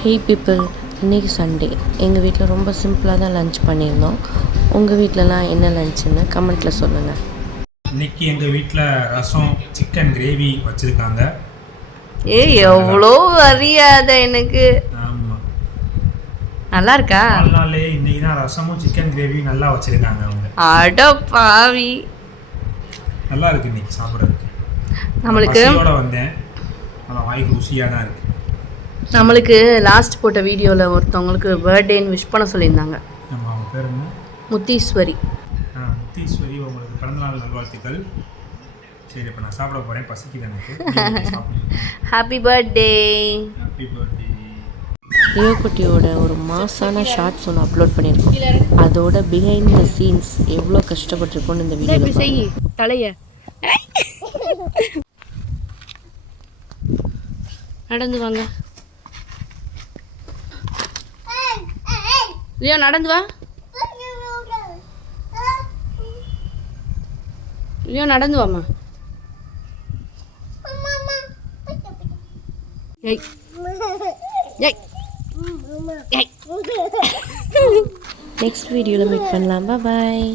ஹே people, இன்றைக்கி Sunday. எங்கள் வீட்டில் ரொம்ப சிம்பிளாக தான் லன்ச் பண்ணியிருந்தோம். உங்கள் வீட்டிலலாம் என்ன லன்ச்சுன்னு கமெண்ட்டில் சொல்லுங்கள். இன்னைக்கு எங்கள் வீட்டில் ரசம், சிக்கன் கிரேவி வச்சுருக்காங்க. எவ்வளோ அறியாத எனக்கு. ஆமாம், நல்லா இருக்கா? நாளே இன்னைக்கு தான் ரசமும் சிக்கன் கிரேவி நல்லா வச்சுருக்காங்க அவங்க. அட பாவி, நல்லா இருக்கு இன்னைக்கு சாப்பிட்றதுக்கு. நம்மளுக்கு வந்தேன், ஆனால் வாய்க்கு ருசியாக தான் இருக்குது. நம்மளுக்கு லாஸ்ட் போட்ட வீடியோவில் ஒருத்தவங்களுக்கு பர்த்டேன்னு விஷ் பண்ண சொல்லியிருந்தாங்க. நம்ம அவங்க பேர் என்ன? முத்தீஸ்வரி. முத்தீஸ்வரி, உங்களுக்கு பிறந்தநாள் நல்வாழ்த்துக்கள். சரி, இப்போ நான் சாப்பிட போகிறேன், பசிக்குது எனக்கு. Happy birthday. Happy birthday. லியோக்குட்டியோட ஒரு மாசான ஷார்ட்ஸ் ஒன்று அப்லோட் பண்ணியிருக்கோம். அதோட பிஹைண்ட் த சீன்ஸ் எவ்வளோ கஷ்டப்பட்டிருக்கோன்னு இந்த வீடியோ செய் தலைய நடந்து வாங்க. லியோ நடந்து வா. லியோ நடந்து வாமா. ஏய் ஏய் ஏய். நெக்ஸ்ட் வீடியோவில் மீட் பண்ணலாம். பாய்.